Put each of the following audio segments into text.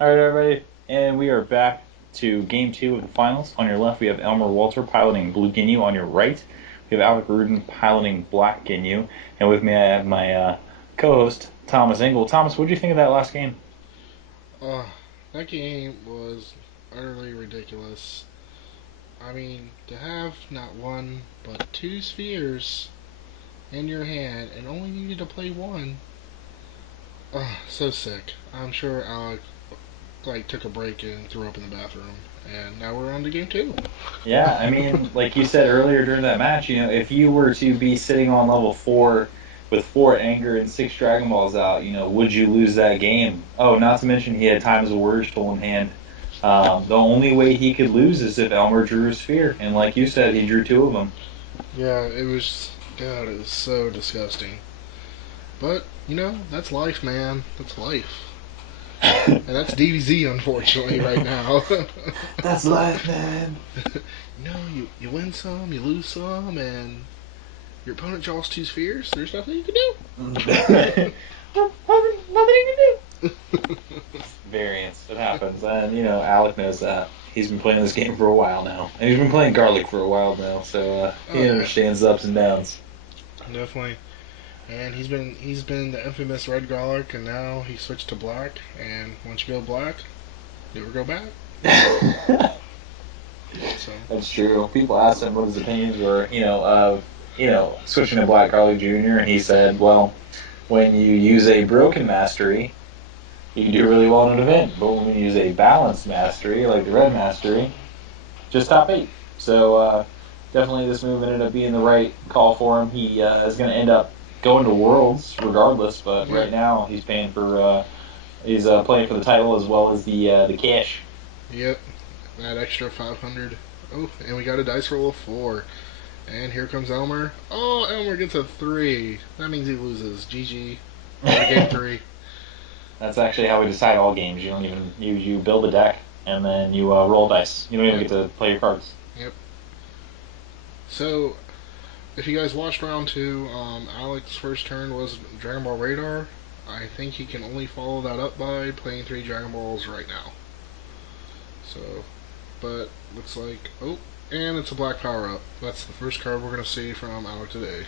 All right, everybody, and we are back to game two of the finals. On your left, we have Elmer Walter piloting Blue Ginyu. On your right, we have Alec Rudin piloting Black Ginyu. And with me, I have my co-host, Thomas Engel. Thomas, what did you think of that last game? Uh, that game was utterly ridiculous. I mean, to have not one, but two spheres in your hand and only needed to play one. So sick. I'm sure Alec took a break and threw up in the bathroom. And now we're on to game two. Yeah, I mean, like you said earlier during that match, if you were to be sitting on level four with four anger and six Dragon Balls out, would you lose that game? Oh, not to mention he had Times of Words full in hand. The only way he could lose is if Elmer drew a sphere, and like you said, he drew two of them. Yeah, it was. God, it was so disgusting. But, that's life, man. That's life. And that's DBZ, unfortunately, right now. That's life, man. You win some, you lose some, and your opponent draws two spheres. There's nothing you can do. Nothing you can do. Variance. It happens, and Alec knows that. He's been playing this game for a while now, and he's been playing Garlic for a while now, so Oh he yeah, understands the ups and downs. definitely. And he's been the infamous red garlic, and now he switched to black. And once you go black, never go back. So That's true. People asked him what his opinions were, of switching to Black Garlic Jr., and he said, "Well, when you use a broken mastery, you can do really well in an event, but when you use a balanced mastery, like the red mastery, just top eight." So definitely, this move ended up being the right call for him. He is going to end up going to Worlds regardless, but yep, right now he's paying for he's playing for the title as well as the cash. yep. That extra 500. Oh, and we got a dice roll of 4. And here comes Elmer. Oh, Elmer gets a 3. That means he loses. GG. Go to game 3. That's actually how we decide all games. You don't even you build a deck and then you roll dice. You don't even Yep, get to play your cards. yep. So, if you guys watched round 2, Alex's first turn was Dragon Ball Radar. I think he can only follow that up by playing 3 Dragon Balls right now. So, but looks like, oh, and it's a black power up. That's the first card we're gonna see from Alec today.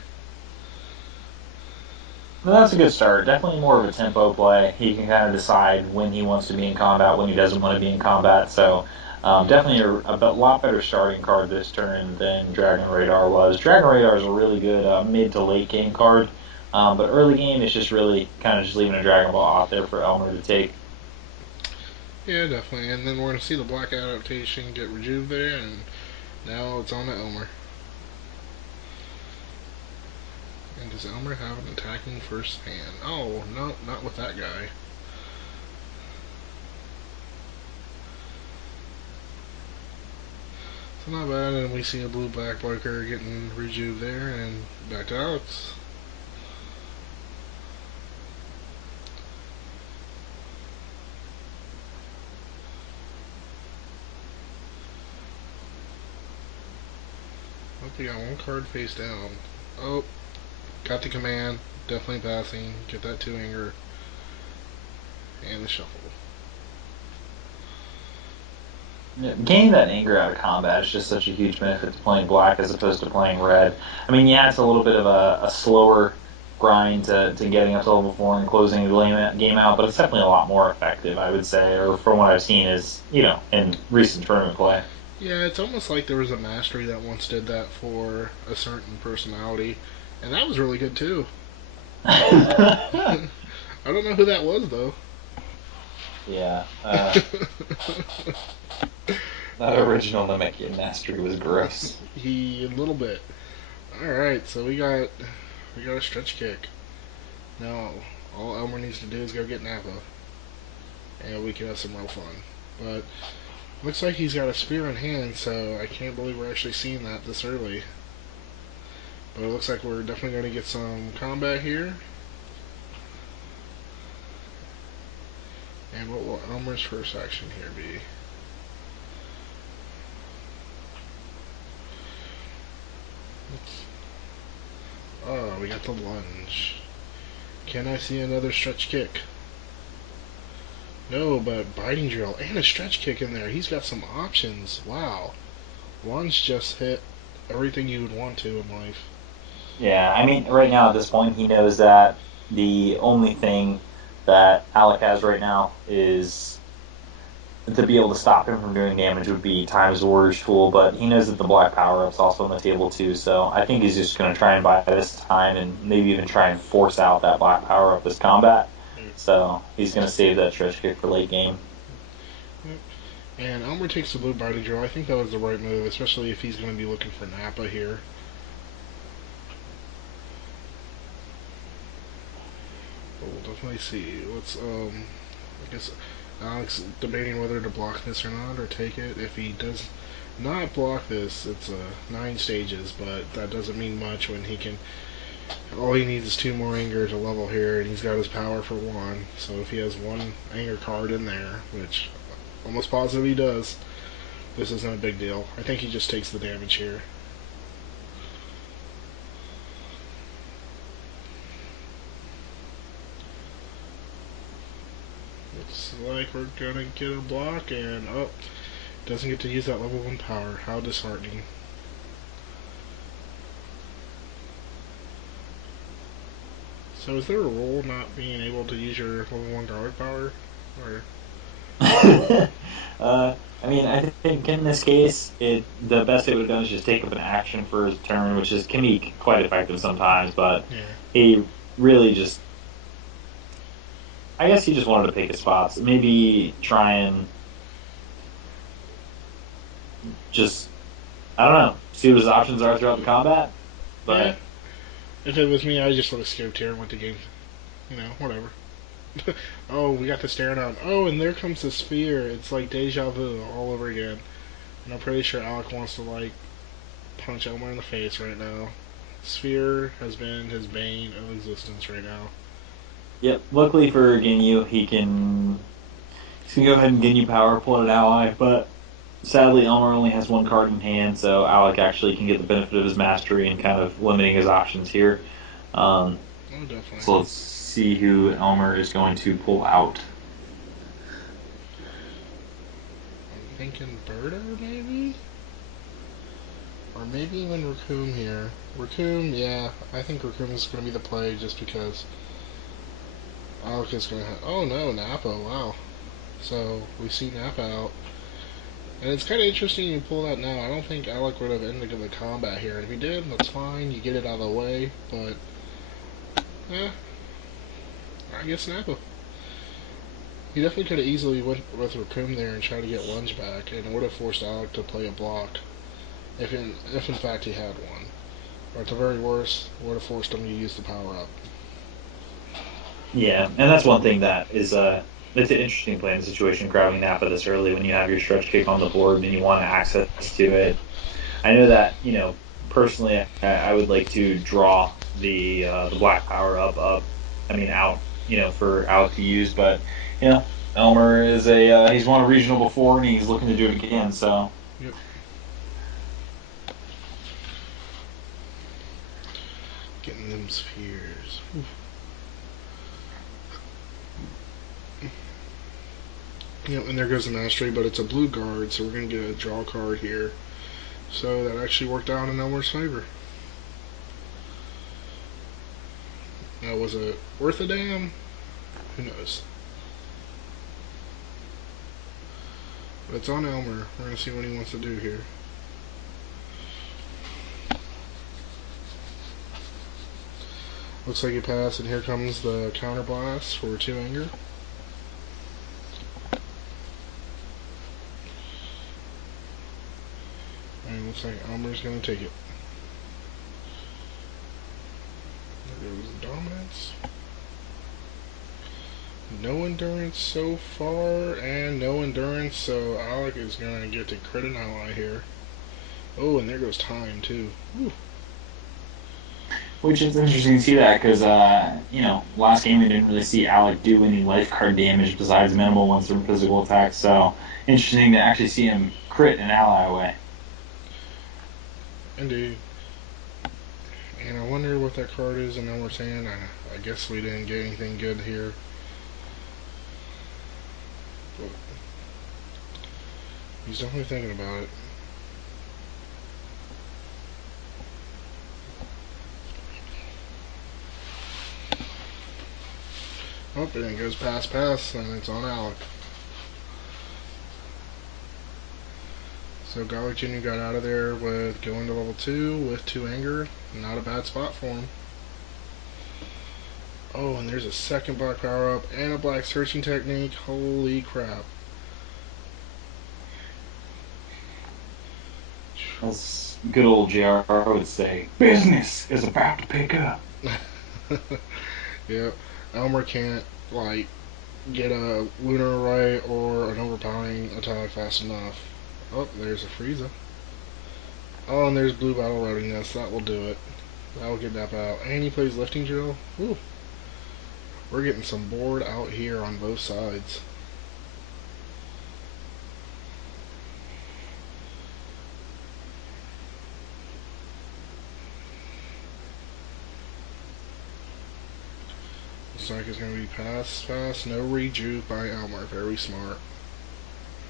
But that's a good start. Definitely more of a tempo play. He can kind of decide when he wants to be in combat, when he doesn't want to be in combat. So definitely a lot better starting card this turn than Dragon Radar was. Dragon Radar is a really good mid to late game card, but early game it's just really kind of just leaving a Dragon Ball out there for Elmer to take. Yeah, definitely. And then we're gonna see the black adaptation get rejuve there, and now it's on to Elmer. And does Elmer have an attacking first hand? Oh, no, not with that guy. So not bad, and we see a blue black blocker getting rejuve there, and back to Alex. Oh, we got one card face down. Oh, got the command. Definitely passing. Get that 2 anger. And the shuffle. Getting that anger out of combat is just such a huge benefit to playing black as opposed to playing red. I mean, yeah, it's a little bit of a slower grind to getting up to level four and closing the game out, but it's definitely a lot more effective, I would say, or from what I've seen is, in recent tournament play. Yeah, it's almost like there was a mastery that once did that for a certain personality, and that was really good too. I don't know who that was though. Yeah, that original Namekian mastery was gross. He a little bit. All right, so we got a stretch kick. Now all Elmer needs to do is go get Nappa, and we can have some real fun. But looks like he's got a spear in hand, so I can't believe we're actually seeing that this early. But it looks like we're definitely going to get some combat here. And what will Elmer's first action here be? Let's, oh, we got the lunge. Can I see another stretch kick? No, but biting drill and a stretch kick in there. He's got some options. Wow. One's just hit everything you would want to in life. Yeah, I mean, right now at this point, he knows that the only thing that Alec has right now is to be able to stop him from doing damage would be Time's Warrior's Tool, but he knows that the Black Power Up's also on the table too, so I think he's just going to try and buy this time and maybe even try and force out that Black Power Up this combat. Yep. So he's going to save that stretch kick for late game. Yep. And Elmer takes the blue biting drill. I think that was the right move, especially if he's going to be looking for Nappa here. But we'll definitely see. I guess Alex debating whether to block this or not, or take it. If he does not block this, it's 9 stages, but that doesn't mean much when he can. All he needs is 2 more anger to level here, and he's got his power for 1. So if he has 1 anger card in there, which almost positive he does, this isn't a big deal. I think he just takes the damage here. Looks like we're gonna get a block, and oh, doesn't get to use that level 1 power. How disheartening. So is there a rule not being able to use your level 1 guard power? Or I mean, I think in this case, the best it would have done is just take up an action for his turn, which is can be quite effective sometimes. But yeah. he really just, I guess he just wanted to pick his spots. Maybe try and just, I don't know, see what his options are throughout the combat. Yeah. But If it was me, I just would have skipped here and went to game. Whatever. Oh, we got the stare down. Oh, and there comes the sphere. It's like deja vu all over again. And I'm pretty sure Alec wants to like punch Elmer in the face right now. Sphere has been his bane of existence right now. yep, luckily for Ginyu, he's gonna go ahead and Ginyu power, pull an ally. But sadly, Elmer only has 1 card in hand, so Alec actually can get the benefit of his mastery and kind of limiting his options here. Um, Oh, definitely. so let's see who Elmer is going to pull out. I'm thinking Birder, maybe? Or maybe even Raccoon here. Raccoon, yeah. I think Raccoon is going to be the play just because Alec is going to have. Oh no, Nappa, wow. So we see Nappa out. And it's kind of interesting you pull that now. I don't think Alec would have ended the combat here. If he did, that's fine. You get it out of the way. But, eh, I guess Nappa. He definitely could have easily went with Raccoon there and tried to get lunge back, and it would have forced Alec to play a block if in fact he had one. Or at the very worst, would have forced him to use the power up. Yeah, and that's one thing that is it's an interesting play in the situation grabbing Napa this early when you have your stretch kick on the board and you want access to it. I know that personally, I would like to draw the black power I mean out, for Alec to use, but Elmer is he's won a regional before and he's looking to do it again. So Yep. Getting them spheres. Yep, and there goes the mastery, but it's a blue guard, so we're going to get a draw card here. So that actually worked out in Elmer's favor. Now, was it worth a damn? Who knows? But it's on Elmer. We're going to see what he wants to do here. Looks like he passed, and here comes the counter blast for 2 anger. And looks like Elmer's going to take it. There goes dominance. No endurance so far, and no endurance, so Alec is going to get to crit an ally here. Oh, and there goes time, too. Whew. which is interesting to see that because last game we didn't really see Alec do any life card damage besides minimal ones from physical attacks. So interesting to actually see him crit an ally away. Indeed. And I wonder what that card is in Elmer's hand. I guess we didn't get anything good here. but he's definitely thinking about it. Oh, and it goes pass, and it's on Alec. So Garlic Jr. got out of there with going to level 2 with 2 anger. Not a bad spot for him. Oh, and there's a second black power up and a black searching technique. Holy crap. As good old JR would say, business is about to pick up. Yep. Elmer can't, like, get a Lunar Array or an overpowering attack fast enough. Oh, there's a Frieza. Oh, and there's Blue Battle Readiness. That will do it. That will get that out. And he plays Lifting Drill. Woo. We're getting some board out here on both sides. Looks like it's going to be pass. No rejuke by Elmer. Very smart.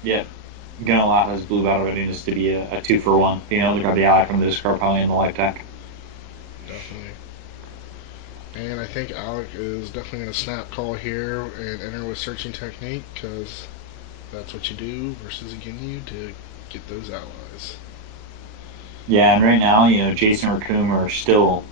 Yep. Gonna allow his blue battle readiness to be a 2-for-1. You know, they're gonna be ally from the discard probably in the life deck. Definitely. And I think Alec is definitely going to snap call here and enter with Searching Technique, because that's what you do versus Ginyu to get those allies. Yeah, and right now, you know, Jason or Raccoon are still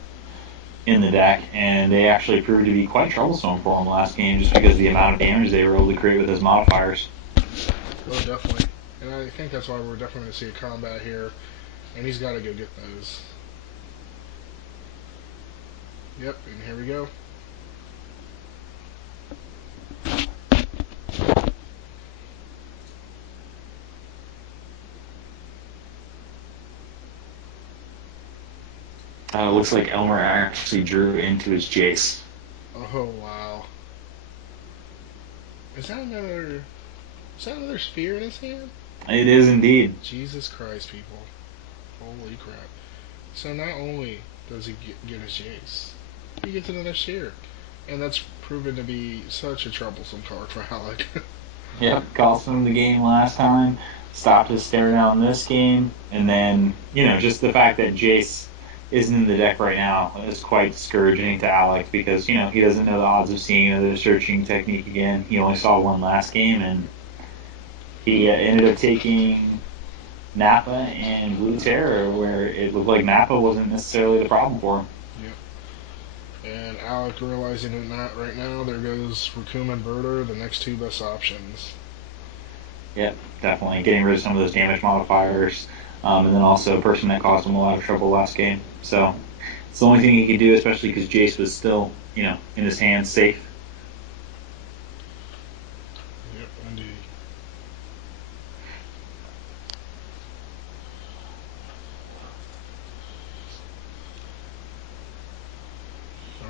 in the deck, and they actually proved to be quite troublesome for him last game just because of the amount of damage they were able to create with his modifiers. Oh, definitely. And I think that's why we're definitely going to see a combat here, and he's got to go get those. Yep, and here we go. Looks like Elmer actually drew into his Jace. Oh, wow. Is that another... Is that another sphere in his hand? It is indeed. Jesus Christ, people. Holy crap. So not only does he get his Jace, he gets another sphere. And that's proven to be such a troublesome card for Alec. Yep, cost him the game last time, stopped his stare down this game, and then, you know, just the fact that Jace isn't in the deck right now is quite discouraging to Alex because, you know, he doesn't know the odds of seeing another searching technique again. He only saw one last game, and he ended up taking Nappa and Blue Terror, where it looked like Nappa wasn't necessarily the problem for him. Yep. And Alec realizing it not right now, there goes Raccoon and Birder, the next two best options. Yep, definitely. Getting rid of some of those damage modifiers, and then also a person that caused him a lot of trouble last game. So it's the only thing he could do, especially because Jace was still, you know, in his hands safe. Yep, indeed.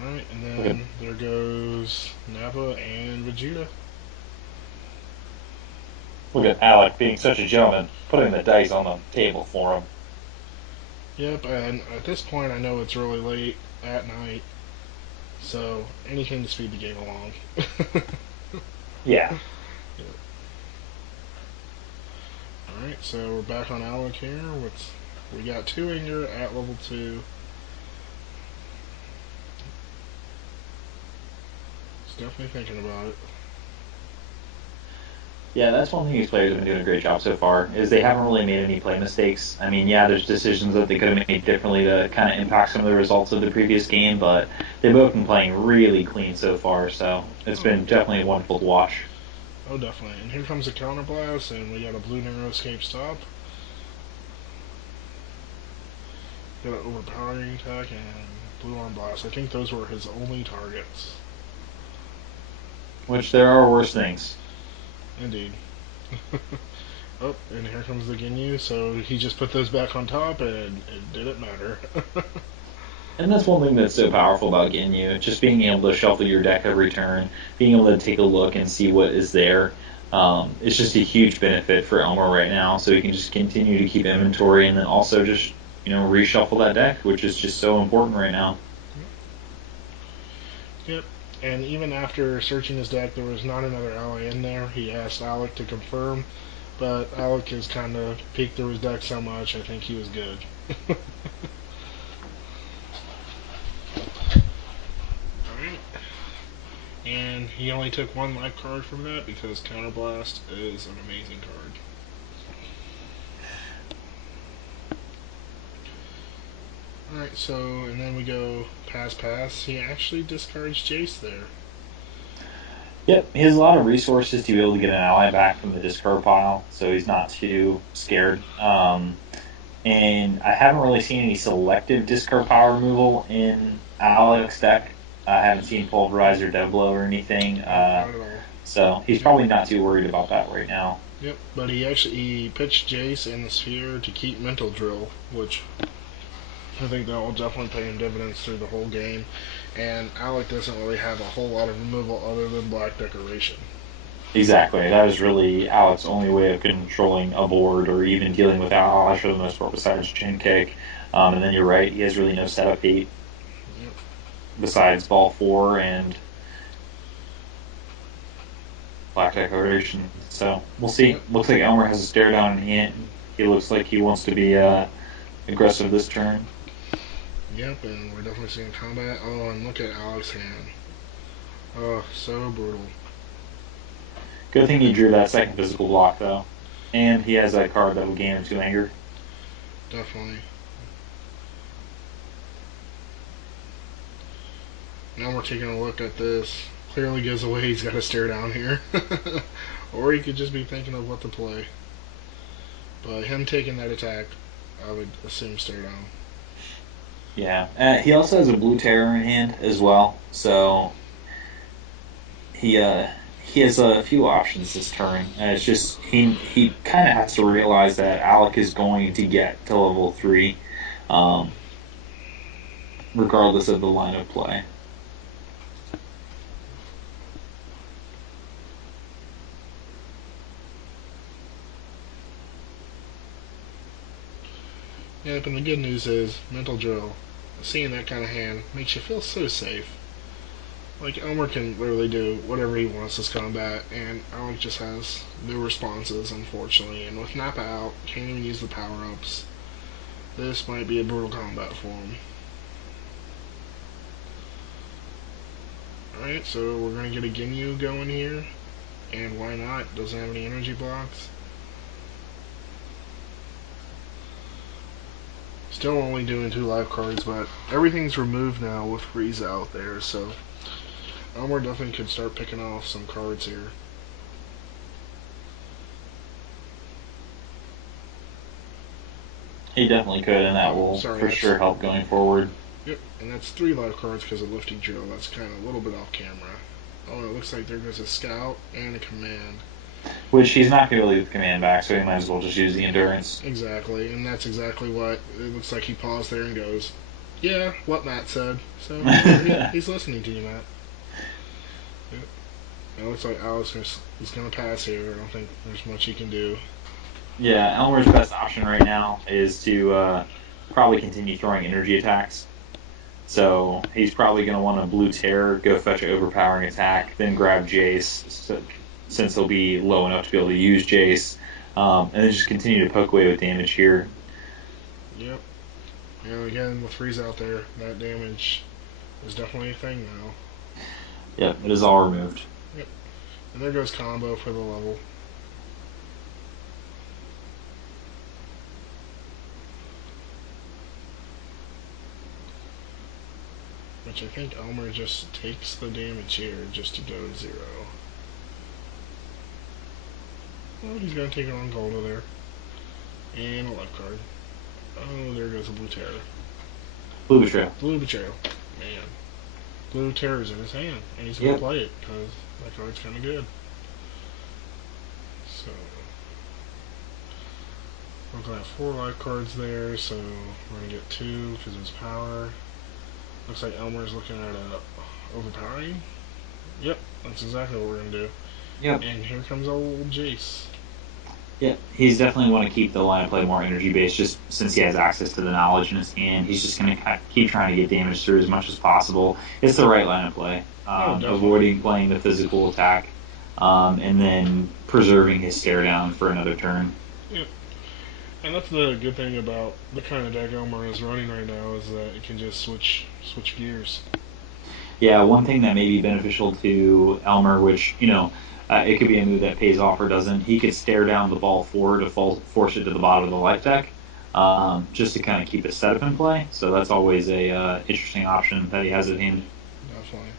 Alright, and Okay. then there goes Nappa and Vegeta. Look at Alec being such a gentleman, putting the dice on the table for him. Yep, and at this point I know it's really late at night, so anything to speed the game along. Yeah. Yep. Alright, so we're back on Alec here. We got 2 anger at level 2. He's definitely thinking about it. Yeah, that's one thing these players have been doing a great job so far, is they haven't really made any play mistakes. I mean, yeah, there's decisions that they could have made differently to kind of impact some of the results of the previous game, but they've both been playing really clean so far, so it's been definitely wonderful to watch. Oh, definitely. And here comes a counterblast, and we got a blue narrow escape stop. Got an overpowering attack and blue arm blast. I think those were his only targets. Which there are worse things. Indeed. Oh, and here comes the Ginyu, so he just put those back on top, and it didn't matter. And that's one thing that's so powerful about Ginyu, just being able to shuffle your deck every turn, being able to take a look and see what is there. It's just a huge benefit for Elmer right now, so he can just continue to keep inventory and then also just, you know, reshuffle that deck, which is just so important right now. Yep. And even after searching his deck, there was not another ally in there. He asked Alec to confirm, but Alec has kind of peeked through his deck so much, I think he was good. Alright. And he only took one life card from that because Counterblast is an amazing card. Alright, so, and then we go pass. He actually discards Jace there. Yep, he has a lot of resources to be able to get an ally back from the discard pile, so he's not too scared. And I haven't really seen any selective discard pile removal in Alex deck. I haven't seen Pulverizer, Deblo, or anything. Not at all. So he's probably not too worried about that right now. Yep, but he pitched Jace and the Sphere to keep Mental Drill, which I think that will definitely pay him dividends through the whole game. And Alec doesn't really have a whole lot of removal other than Black Decoration. Exactly. That was really Alex's only way of controlling a board or even dealing with allies for the most part, besides Chin Cake. And then you're right, he has really no setup heat Yep. besides Ball 4 and Black Declaration. So we'll see. Yep. Looks like Elmer has a stare down in hand. He looks like he wants to be aggressive this turn. Yep, and we're definitely seeing combat. Oh, and look at Alec's hand. Oh, so brutal. Good thing he drew that second physical block, though. And he has that card that will gain him 2 anger. Definitely. Now we're taking a look at this. Clearly gives away he's got to stare down here. Or he could just be thinking of what to play. But him taking that attack, I would assume stare down. Yeah. He also has a blue terror in hand as well, so he has a few options this turn. It's just he kind of has to realize that Alec is going to get to level 3, um, regardless of the line of play. Yep, and the good news is, Mental Drill, seeing that kind of hand makes you feel so safe. Like, Elmer can literally do whatever he wants this combat, and Alec just has no responses, unfortunately. And with Nappa out, can't even use the power-ups. This might be a brutal combat for him. Alright, so we're going to get a Ginyu going here. And why not? Doesn't have any energy blocks. Still only doing 2 life cards, but everything's removed now with Frieza out there, so Elmer definitely could start picking off some cards here. He definitely could, and that will Sorry, for sure help going forward. Yep, and that's 3 life cards because of Lifting Drill. That's kind of a little bit off camera. Oh, it looks like there goes a Scout and a Command. Which he's not going to really get the command back, so he might as well just use the endurance. Exactly, and that's exactly what it looks like. He paused there and goes, "Yeah, what Matt said." So he's listening to you, Matt. Yep. It looks like Alex is going to pass here. I don't think there's much he can do. Yeah, Elmer's best option right now is to probably continue throwing energy attacks. So he's probably going to want to blue terror, go fetch an overpowering attack, then grab Jace, since he'll be low enough to be able to use Jace, and then just continue to poke away with damage here. Yep. And again, with Freeze out there, that damage is definitely a thing now. Yep, it is all removed. Yep. And there goes combo for the level. Which I think Elmer just takes the damage here just to go to 0. Well, he's going to take it on Golda there. And a left card. Oh, there goes a Blue Terror. Blue Betrayal. Blue Betrayal. Man. Blue Terror's in his hand, and he's going to play it, because that card's kind of good. So, we're going to have 4 life cards there, so we're going to get 2 because of his power. Looks like Elmer's looking at a overpowering. Yep, that's exactly what we're going to do. Yep. And here comes old Jace. Yeah, he's definitely want to keep the line of play more energy based, just since he has access to the knowledge in his hand. He's just going to keep trying to get damage through as much as possible. It's the right line of play, Oh, definitely. avoiding playing the physical attack, and then preserving his stare down for another turn. Yeah. And that's the good thing about the kind of deck Elmer is running right now is that it can just switch gears. Yeah, one thing that may be beneficial to Elmer, which it could be a move that pays off or doesn't. He could stare down the ball forward to force it to the bottom of the life deck, just to kind of keep his setup in play. So that's always a interesting option that he has at hand. Definitely.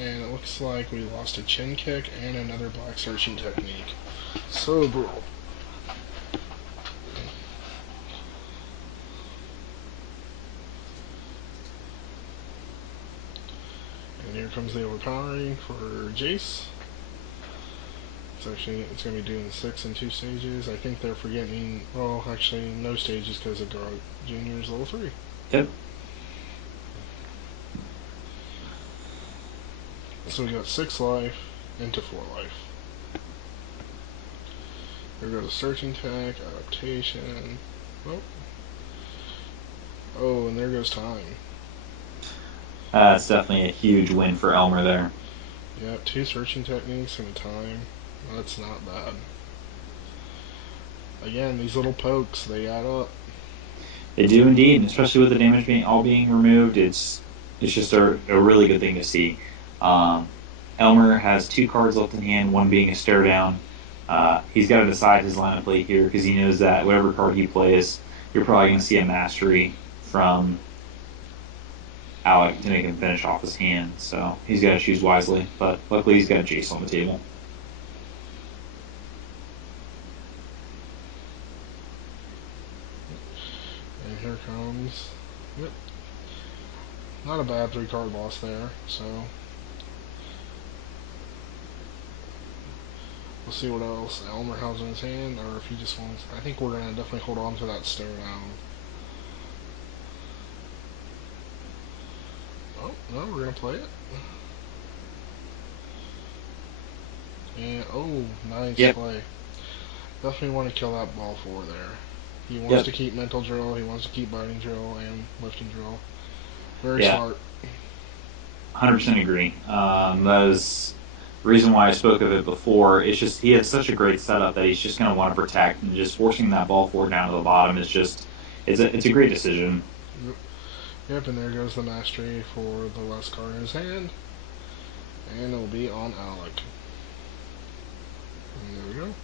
And it looks like we lost a chin kick and another black searching technique. So brutal. And here comes the overpowering for Jace. It's going to be doing 6 in 2 stages. I think they're forgetting. Well, actually, no stages because of Garlic Junior's level 3. Yep. So we got 6 life into 4 life. There goes searching tech, adaptation. Oh, oh, and there goes time. It's definitely a huge win for Elmer there. Yeah, 2 searching techniques and a time. That's not bad. Again, these little pokes, they add up. They do indeed, and especially with the damage being removed. It's just a really good thing to see. Um, Elmer has 2 cards left in hand, one being a stare down. He's got to decide his line of play here because he knows that whatever card he plays, you're probably going to see a mastery from Alec to make him finish off his hand. So he's got to choose wisely. But luckily, he's got Jace on the table. And here comes. Yep. Not a bad 3 card loss there. So we'll see what else Elmer has in his hand, or if he just wants. I think we're gonna definitely hold on to that stare down. Oh no, we're gonna play it. And oh, nice Yep. play. Definitely want to kill that ball 4 there. He wants Yep. to keep mental drill. He wants to keep biting drill and lifting drill. Very Yeah. smart. 100% agree. That is the reason why I spoke of it before. It's just he has such a great setup that he's just going to want to protect, and just forcing that ball forward down to the bottom is just it's a great decision. Yep. Yep, and there goes the mastery for the last card in his hand. And it'll be on Alec. And there we go.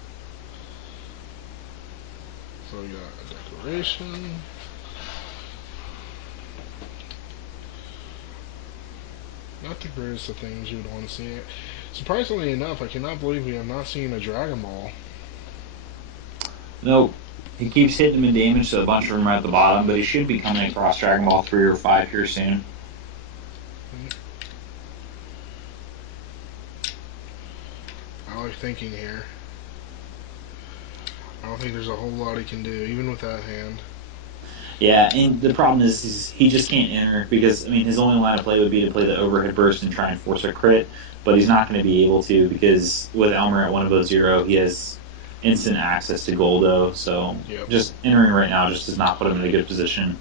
So we got a declaration. Not the greatest of things you would want to see it. Surprisingly enough, I cannot believe we have not seen a Dragon Ball. No, he keeps hitting him in damage, so a bunch of them are at the bottom, but he should be coming across Dragon Ball 3 or 5 here soon. Alec thinking here. I don't think there's a whole lot he can do, even with that hand. Yeah, and the problem is he just can't enter because I mean his only line of play would be to play the overhead burst and try and force a crit, but he's not going to be able to because with Elmer at 1 above 0, he has instant access to Goldo. So Yep. just entering right now just does not put him in a good position.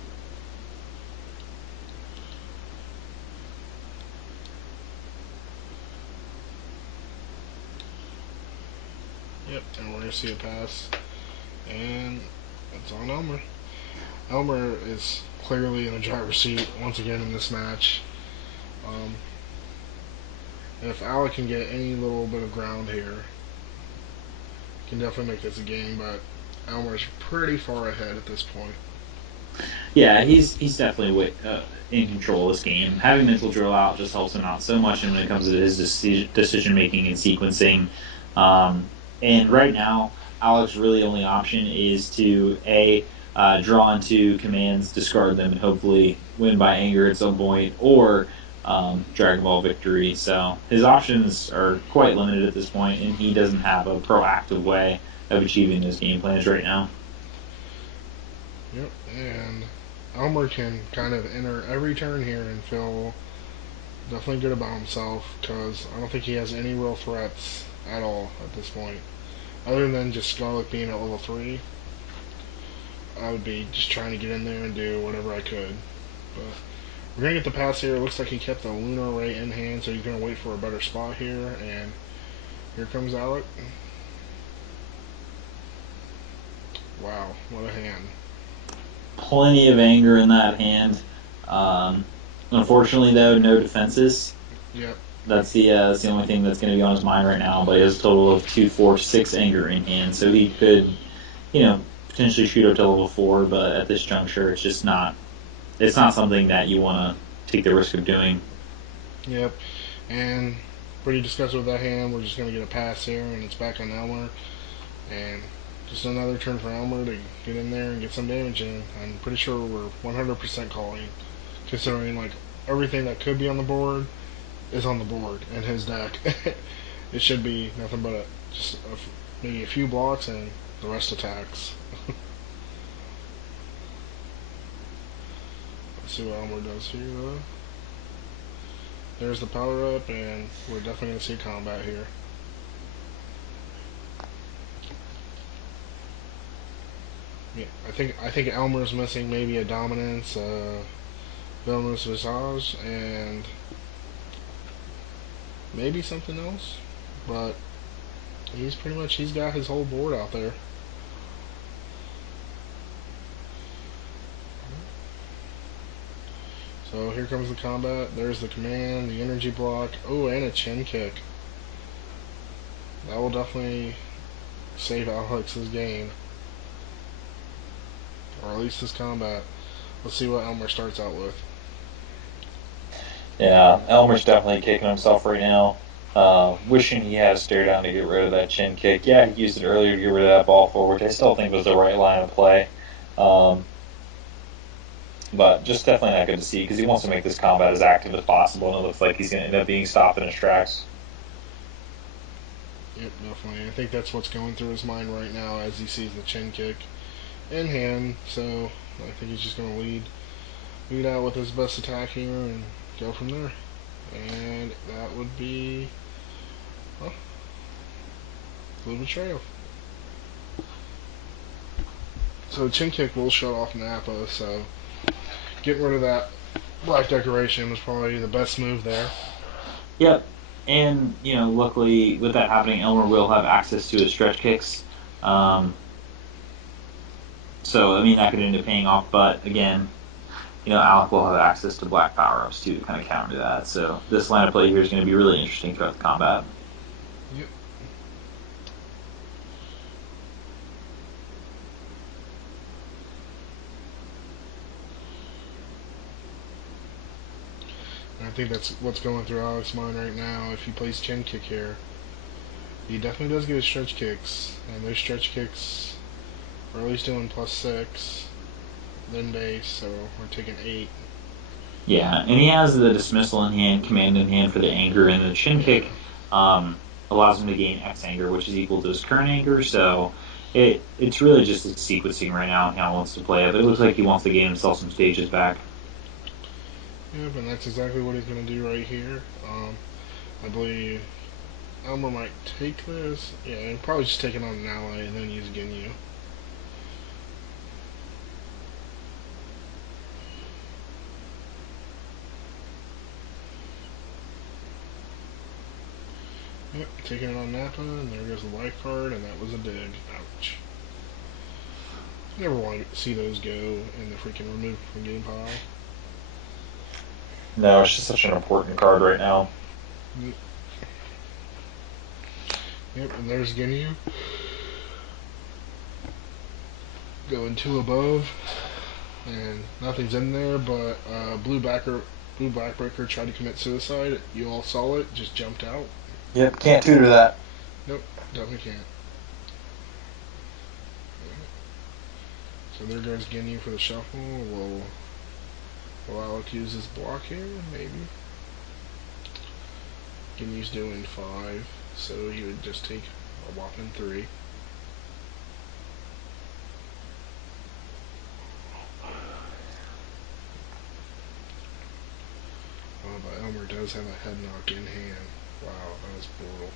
Yep, and we're going to see a pass. And it's on Elmer. Elmer is clearly in the driver's seat once again in this match. Um, if Alec can get any little bit of ground here, can definitely make this a game, but Elmer's pretty far ahead at this point. Yeah, he's definitely in control of this game. Having mental drill out just helps him out so much when it comes to his decision making and sequencing. And right now, Alex's really only option is to draw into commands, discard them, and hopefully win by anger at some point, or Dragon Ball victory. So his options are quite limited at this point, and he doesn't have a proactive way of achieving those game plans right now. Yep, and Elmer can kind of enter every turn here and feel definitely good about himself because I don't think he has any real threats at all at this point. Other than just Scarlet being at level 3, I would be just trying to get in there and do whatever I could. But we're going to get the pass here. It looks like he kept the Lunar Ray in hand, so he's going to wait for a better spot here. And here comes Alec. Wow, what a hand. Plenty of anger in that hand. Um, Unfortunately, though, no defenses. Yep. That's the only thing that's going to be on his mind right now. But he has a total of 2, 4, 6 anger in hand, so he could, potentially shoot up to level 4. But at this juncture, it's just not. It's not something that you want to take the risk of doing. Yep. And pretty disgusted with that hand. We're just going to get a pass here, and it's back on Elmer. And just another turn for Elmer to get in there and get some damage in. I'm pretty sure we're 100% calling, considering like everything that could be on the board is on the board in his deck. It should be nothing but maybe a few blocks and the rest attacks. Let's see what Elmer does here though. There's the power up, and we're definitely going to see combat here. Yeah, I think Elmer's missing maybe a dominance, villainous visage, and maybe something else. But he's got his whole board out there. So here comes the combat. There's the command, the energy block. Oh, and a chin kick. That will definitely save Alex's game, or at least his combat. Let's see what Elmer starts out with. Yeah, Elmer's definitely kicking himself right now. Wishing he had a stare down to get rid of that chin kick. Yeah, he used it earlier to get rid of that ball forward, which I still think was the right line of play. Um, but just definitely not good to see because he wants to make this combat as active as possible, and it looks like he's going to end up being stopped in his tracks. Yep, definitely. I think that's what's going through his mind right now as he sees the chin kick in hand. So I think he's just going to lead out with his best attack here and go from there. And that would be, well, Blue Betrayal. So chin kick will shut off Nappa. So getting rid of that black decoration was probably the best move there. Yep. And, luckily with that happening, Elmer will have access to his stretch kicks. So, I mean, that could end up paying off. But again, Alec will have access to black power ups too to kind of counter that. So, this line of play here is going to be really interesting throughout the combat. Yep. And I think that's what's going through Alex's mind right now. If he plays chin kick here, he definitely does get his stretch kicks, and those stretch kicks are at least doing +6, then base, so we're taking 8. Yeah, and he has the dismissal in hand, command in hand for the anger, and the chin kick allows him to gain X anger, which is equal to his current anger. So it's really just a sequencing right now how he wants to play it. But it looks like he wants to gain himself some stages back. Yep, and that's exactly what he's going to do right here. I believe Elmer might take this. Yeah, and probably just take it on an ally and then use Ginyu. Yep, taking it on Nappa, and there goes the life card, and that was a dig. Ouch. Never want to see those go in the freaking remove from game pile. No, it's just such an important card right now. Yep, and there's Ginyu. Going 2 above, and nothing's in there, but Blue Backbreaker tried to commit suicide. You all saw it, just jumped out. Yep, can't tutor that. Nope, definitely can't. So there goes Ginyu for the shuffle. Will Alec use his block here? Maybe. Ginyu's doing 5, so he would just take a whopping 3. But Elmer does have a head knock in hand. Wow, that was brutal.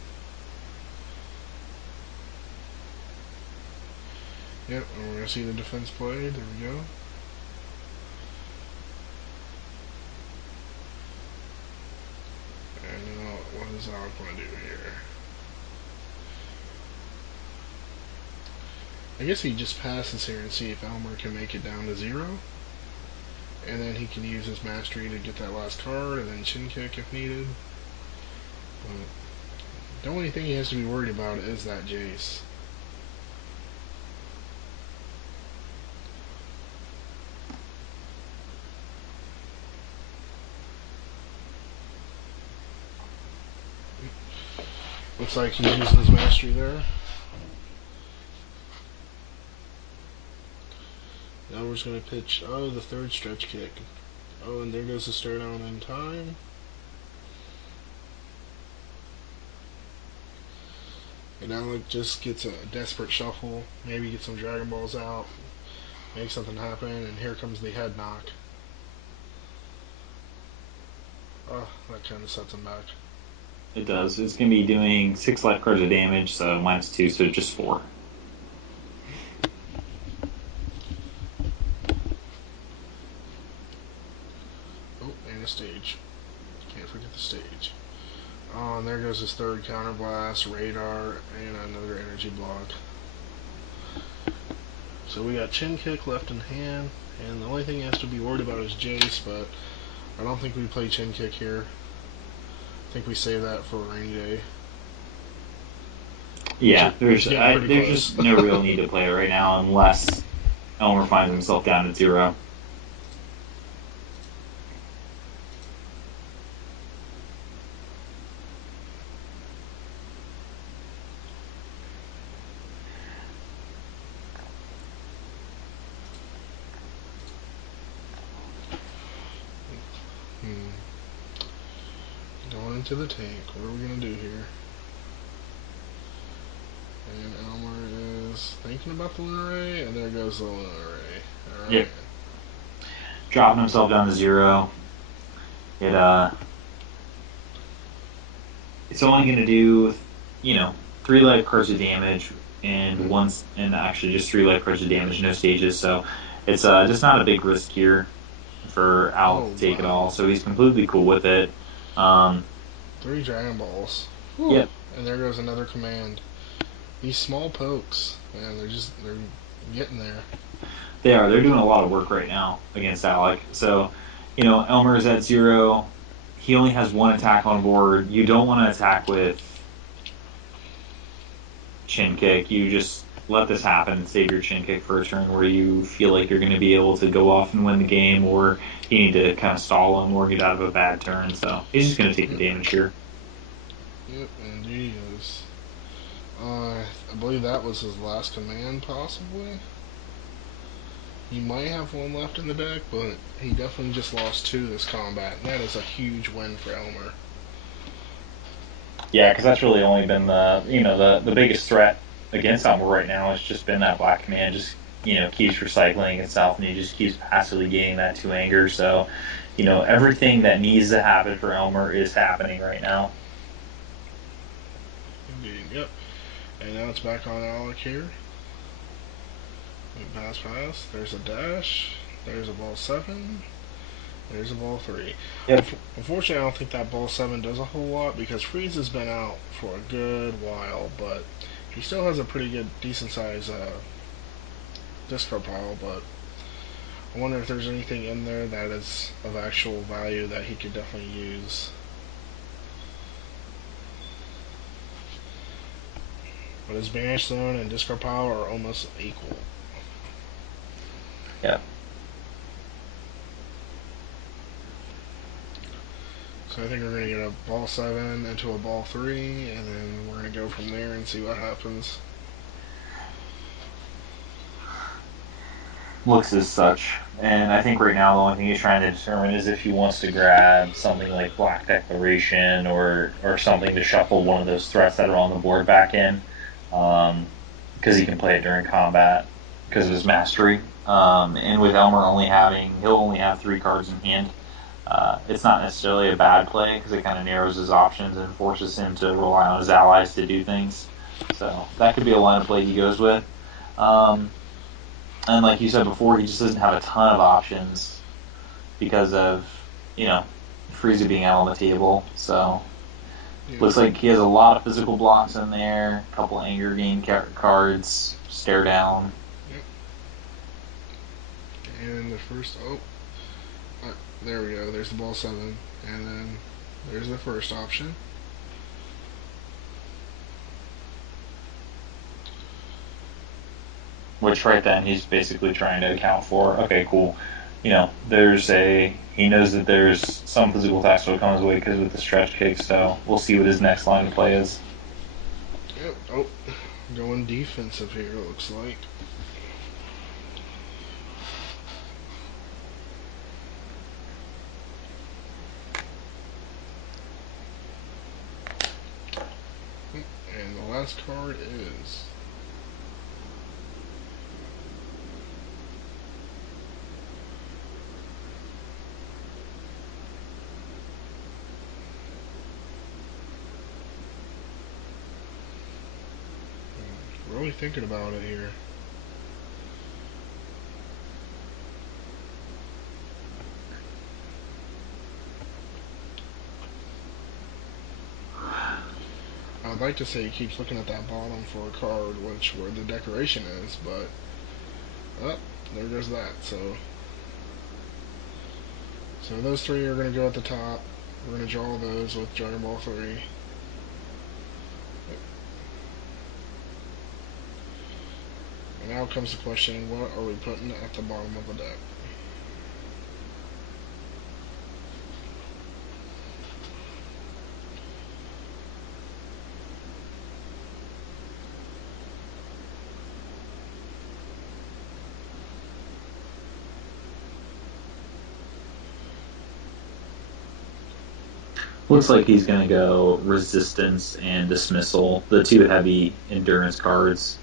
Yep, and we're going to see the defense play. There we go. And now, what is Alec going to do here? I guess he just passes here and see if Elmer can make it down to 0. And then he can use his mastery to get that last card and then chin kick if needed. But the only thing he has to be worried about is that Jace. Looks like he's using his mastery there. Now we're just going to pitch, the third stretch kick. Oh, and there goes the stare down in time. And Alec just gets a desperate shuffle, maybe get some Dragon Balls out, make something happen, and here comes the head knock. Oh, that kind of sets him back. It does. It's going to be doing 6 life cards of damage, so -2, so just 4. Oh, and a stage. Can't forget the stage. Oh, and there goes his third counterblast, radar, and another energy block. So we got chin kick left in hand, and the only thing he has to be worried about is Jace, but I don't think we play chin kick here. I think we save that for a rainy day. Yeah, there's close. just no real need to play it right now unless Elmer finds himself down at 0. Going into the tank. What are we going to do here? And Elmer is thinking about the Lunar Ray, and there goes the Lunar Ray. Alright. Yep. Dropping himself down to 0. It's only going to do, 3 life cards of damage and actually just 3 life cards of damage, no stages. So it's just not a big risk here for Alec to take it all. So he's completely cool with it. 3 Dragon Balls. Whew. Yep. And there goes another command. These small pokes, man, they're getting there. They are. They're doing a lot of work right now against Alec. So, Elmer is at 0. He only has 1 attack on board. You don't want to attack with chin kick. You just let this happen and save your chin kick for a turn where you feel like you're going to be able to go off and win the game, or you need to kind of stall him or get out of a bad turn. So he's just going to take the damage here. Yep, and he is. I believe that was his last command, possibly. He might have 1 left in the deck, but he definitely just lost 2 this combat, and that is a huge win for Elmer. Yeah, because that's really only been the biggest threat against Elmer right now. It's just been that black command just keeps recycling itself, and he just keeps passively gaining that 2 anger. So everything that needs to happen for Elmer is happening right now. Indeed, yep. And now it's back on Alec here. Pass. There's a dash. There's a ball 7. There's a ball 3. Yep. Unfortunately, I don't think that ball 7 does a whole lot because Freeze has been out for a good while, but he still has a pretty good, decent size discard pile. But I wonder if there's anything in there that is of actual value that he could definitely use. But his Banish Zone and discard pile are almost equal. Yeah. So I think we're going to get a ball 7 into a ball 3, and then we're going to go from there and see what happens. Looks as such. And I think right now the only thing he's trying to determine is if he wants to grab something like Black Declaration or something to shuffle one of those threats that are on the board back in. Because he can play it during combat because of his mastery. And with Elmer he'll only have 3 cards in hand. It's not necessarily a bad play because it kind of narrows his options and forces him to rely on his allies to do things. So that could be a line of play he goes with. And like you said before, he just doesn't have a ton of options because of, you know, Frieza being out on the table. So Yep. looks like he has a lot of physical blocks in there, a couple anger game cards, stare down. Yep. And the first, there we go. There's the ball 7, and then there's the first option. Which right then he's basically trying to account for. Okay, cool. He knows that there's some physical attacks that will come his way because with the stretch kick. So we'll see what his next line of play is. Yep. Oh, going defensive here. It looks like. And the last card is really thinking about it here. I would like to say he keeps looking at that bottom for a card, where the decoration is, but there goes that. So those three are going to go at the top. We're going to draw those with Dragon Ball 3. And now comes the question, what are we putting at the bottom of the deck? Looks like he's going to go resistance and dismissal, the two heavy endurance cards.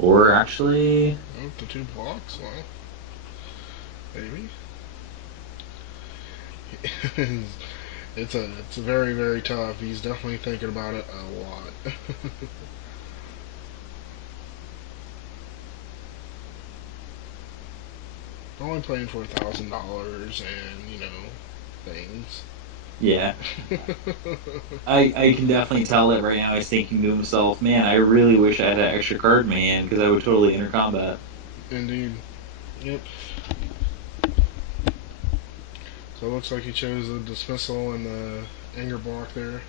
Or actually, Oh, the 2 blocks? Well, maybe. It's very, very tough. He's definitely thinking about it a lot. Only playing for $1,000 and things. yeah, I can definitely tell that right now he's thinking to himself, man, I really wish I had that extra card in my hand because I would totally enter combat. Indeed. Yep. So it looks like he chose the dismissal and the anger block there.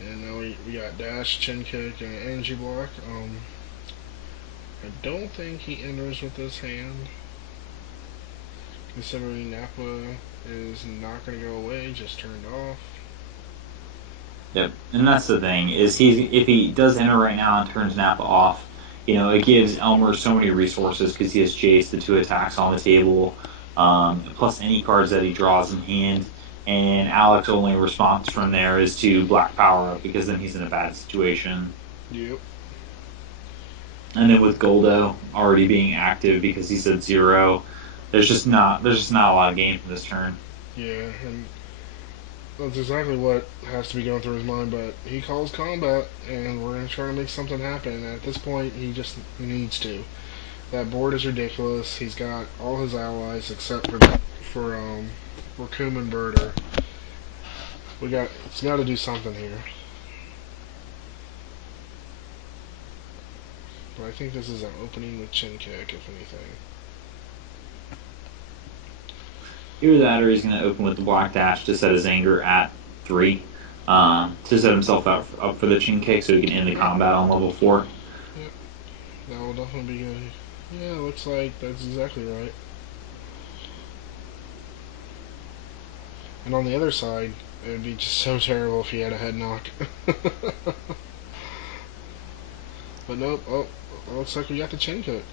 And now we got dash, chin kick, and an energy block. I don't think he enters with this hand, considering Nappa is not going to go away, just turned off. Yep, and that's the thing is if he does enter right now and turns Nappa off, it gives Elmer so many resources because he has Jace, the two attacks on the table, plus any cards that he draws in hand. And Alex's only response from there is to Black Power Up because then he's in a bad situation. Yep. And then with Goldo already being active because he said 0, there's just not a lot of game from this turn. Yeah, and that's exactly what has to be going through his mind, but he calls combat, and we're going to try to make something happen. And at this point, he just needs to. That board is ridiculous. He's got all his allies except for Coom and Birder. It's got to do something here. But I think this is an opening with chin kick, if anything. Either that or he's going to open with the Black Dash to set his anger at 3, to set himself up for the chin kick so he can end the combat on level 4. Yep, that will definitely be good. Yeah, looks like that's exactly right. And on the other side, it would be just so terrible if he had a head knock. But nope. Oh, looks like we got the chin kick.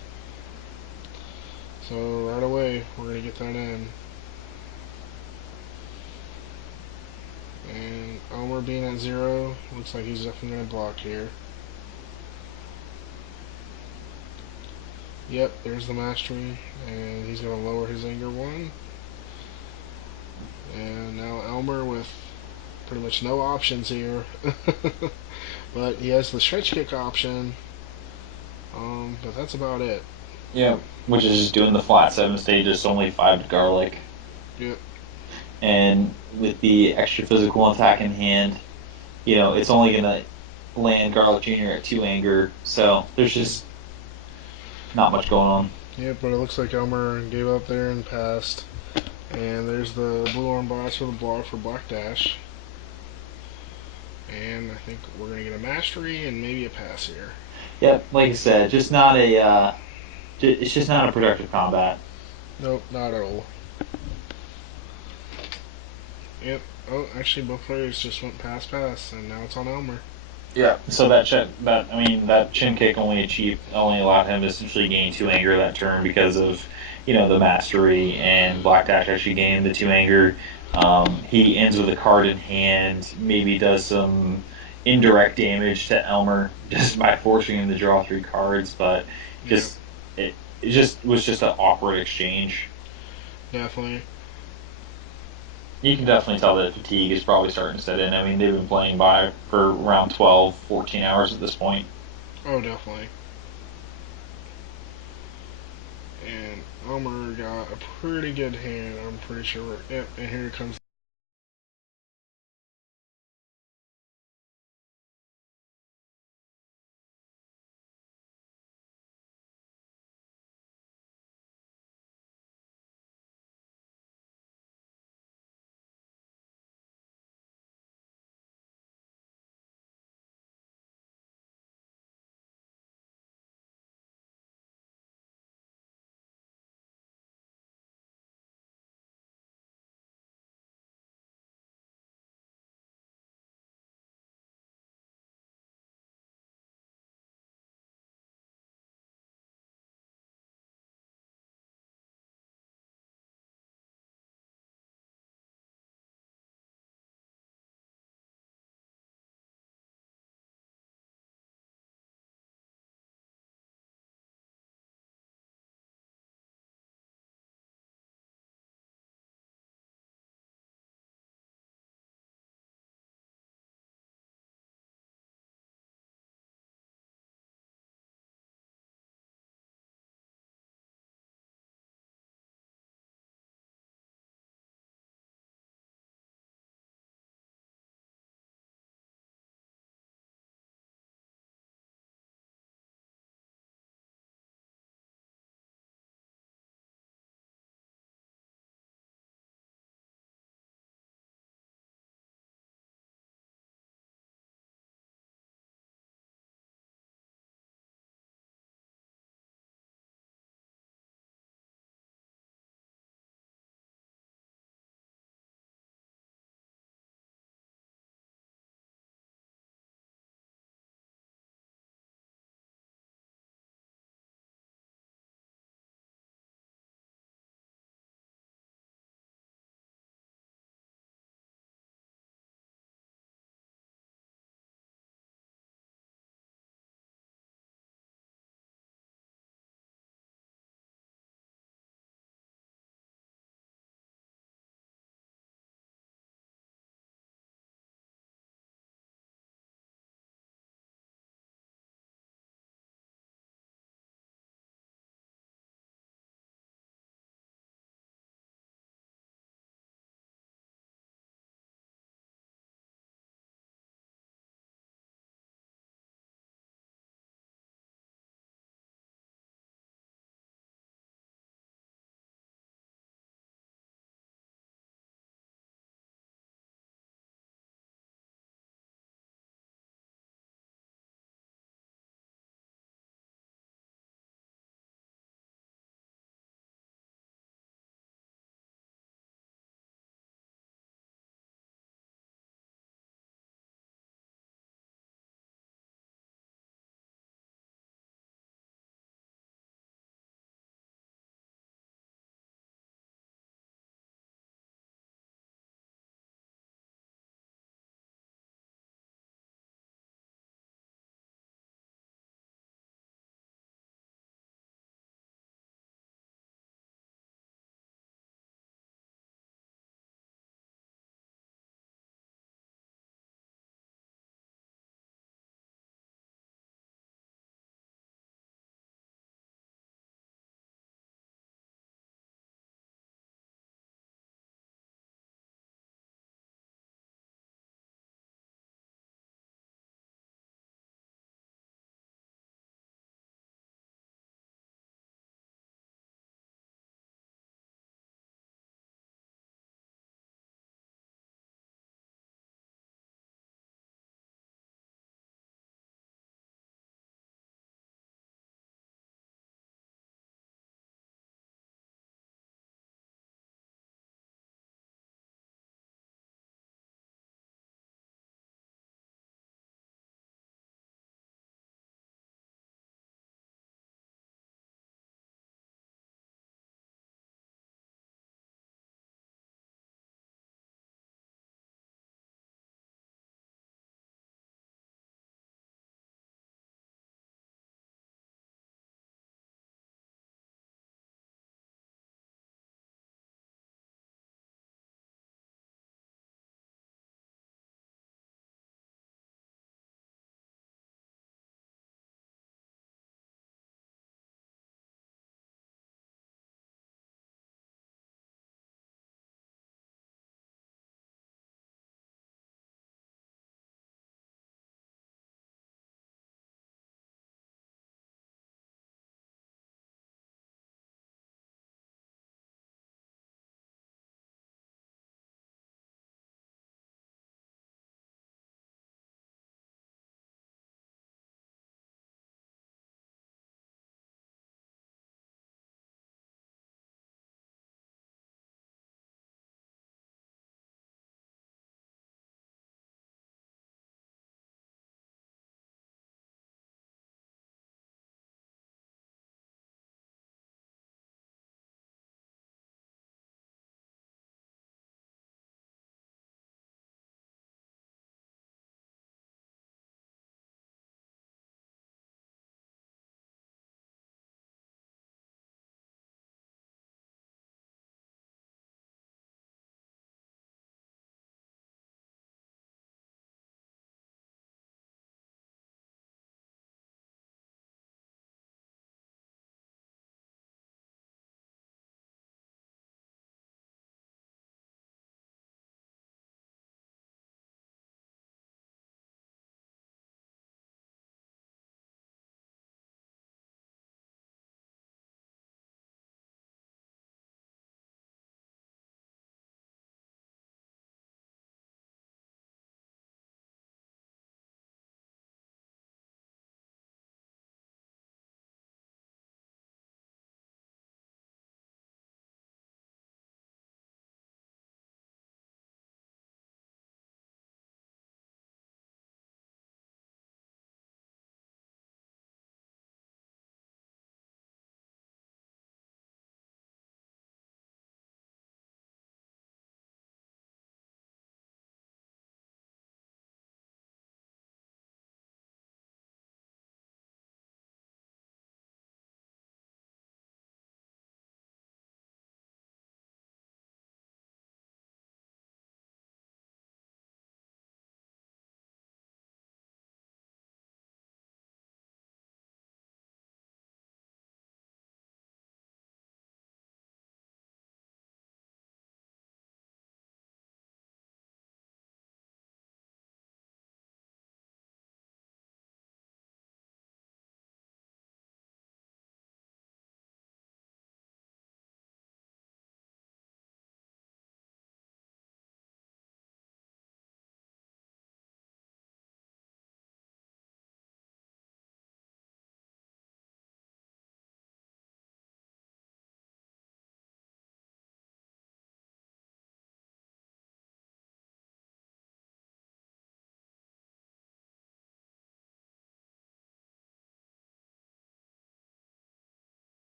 So right away, we're gonna get that in. And Elmer being at 0, looks like he's definitely gonna block here. Yep, there's the mastery, and he's gonna lower his anger 1. And now Elmer with pretty much no options here. But he has the stretch kick option. But that's about it. Yeah, which is just doing the flat 7 stages, only 5 garlic, Yep. and with the extra physical attack in hand, it's only gonna land Garlic Jr. at 2 anger. So there's just not much going on. Yep, but it looks like Elmer gave up there and passed. And there's the blue arm boss for the block for Black Dash. And I think we're going to get a mastery and maybe a pass here. Yep, like I said, just not a. It's just not a productive combat. Nope, not at all. Yep. Oh, actually, both players just went pass, and now it's on Elmer. Yeah. So that chin kick only allowed him to essentially gain 2 anger that turn because of the mastery, and Black Dash actually gained the 2 anger. He ends with a card in hand, maybe does some indirect damage to Elmer just by forcing him to draw 3 cards, but Yep, just it just was just an awkward exchange. definitely. You can definitely tell that fatigue is probably starting to set in. I mean, they've been playing by for around 12, 14 hours at this point. Oh, definitely. And Elmer got a pretty good hand, I'm pretty sure. Yep, and here comes